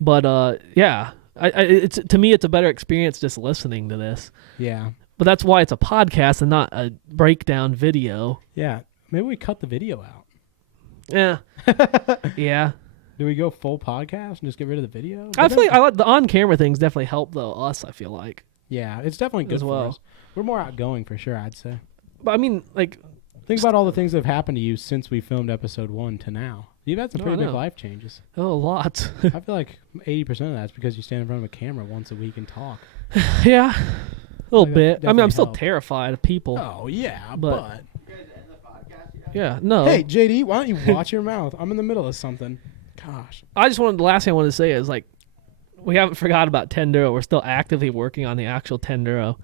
But yeah, it's to me it's a better experience just listening to this. Yeah. But that's why it's a podcast and not a breakdown video. Yeah. Maybe we cut the video out. Yeah. Yeah. Do we go full podcast and just get rid of the video? I feel like I like the on-camera things definitely help though us. I feel like. Yeah, it's definitely good As well. for us. We're more outgoing for sure, I'd say. But I mean, like, Think about all the things that have happened to you since we filmed episode 1 to now. You've had some Oh, pretty I big know. life changes. a lot. I feel like 80% of that's because you stand in front of a camera once a week and talk. Yeah, a little Like, bit. I mean, I'm definitely still helped. terrified of people. Oh, yeah, But- but... You guys end the podcast yet? Yeah, no. Hey, JD, why don't you watch your mouth? I'm in the middle of something. Gosh. The last thing I wanted to say is like, we haven't forgot about Tenduro. We're still actively working on the actual Tenduro.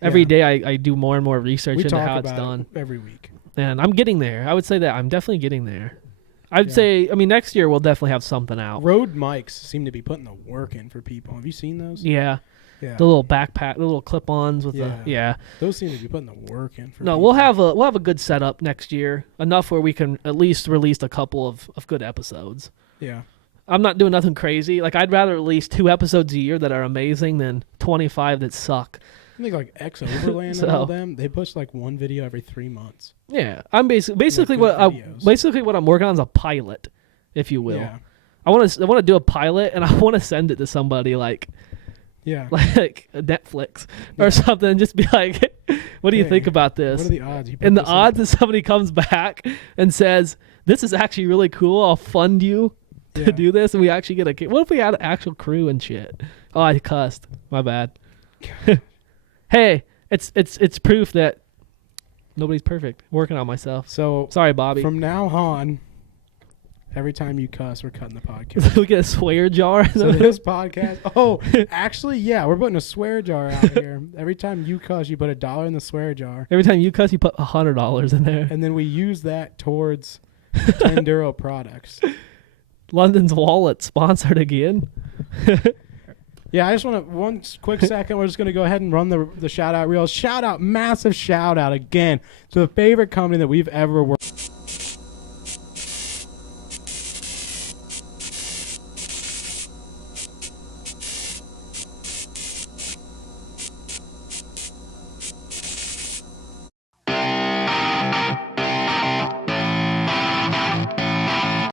Every Yeah. day I do more and more research We into talk how it's about done. it every week. And I'm getting there. I would say that I'm definitely getting there. I'd Yeah. say, I mean, next year we'll definitely have something out. Rode mics seem to be putting the work in for people. Have you seen those? Yeah. Yeah. The little backpack, the little clip-ons with Yeah. the, yeah. Those seem to be putting the work in for No, people. we'll have a good setup next year. Enough where we can at least release a couple of good episodes. Yeah. I'm not doing nothing crazy. Like, I'd rather release 2 episodes a year that are amazing than 25 that suck. I think like X Overland So- and all them, they push like one video every 3 months. Yeah, I'm basically good videos. what I'm working on is a pilot, if you will. Yeah. I want to do a pilot and I want to send it to somebody like Yeah. Netflix or something and just be like, what do you Hey, think about What this? are the odds? You put And the this in- odds that somebody comes back and says, this is actually really cool, I'll fund you to Yeah. do this, and we actually get what if we had an actual crew and shit? Oh, I cussed. My bad. Hey, it's proof that nobody's perfect. Working on myself. So Sorry, Bobby. from now on, every time you cuss, we're cutting the podcast. we get a swear jar. in the So middle. this podcast. Oh, actually, yeah, we're putting a swear jar out here. Every time you cuss, you put $1 in the swear jar, Every time you cuss, you put $100 in there. and then we use that towards Tenduro products. London's Wallet sponsored again. Yeah, I just want to one quick second. We're just going to go ahead and run the shout out reel. Shout out, massive shout out again to the favorite company that we've ever worked.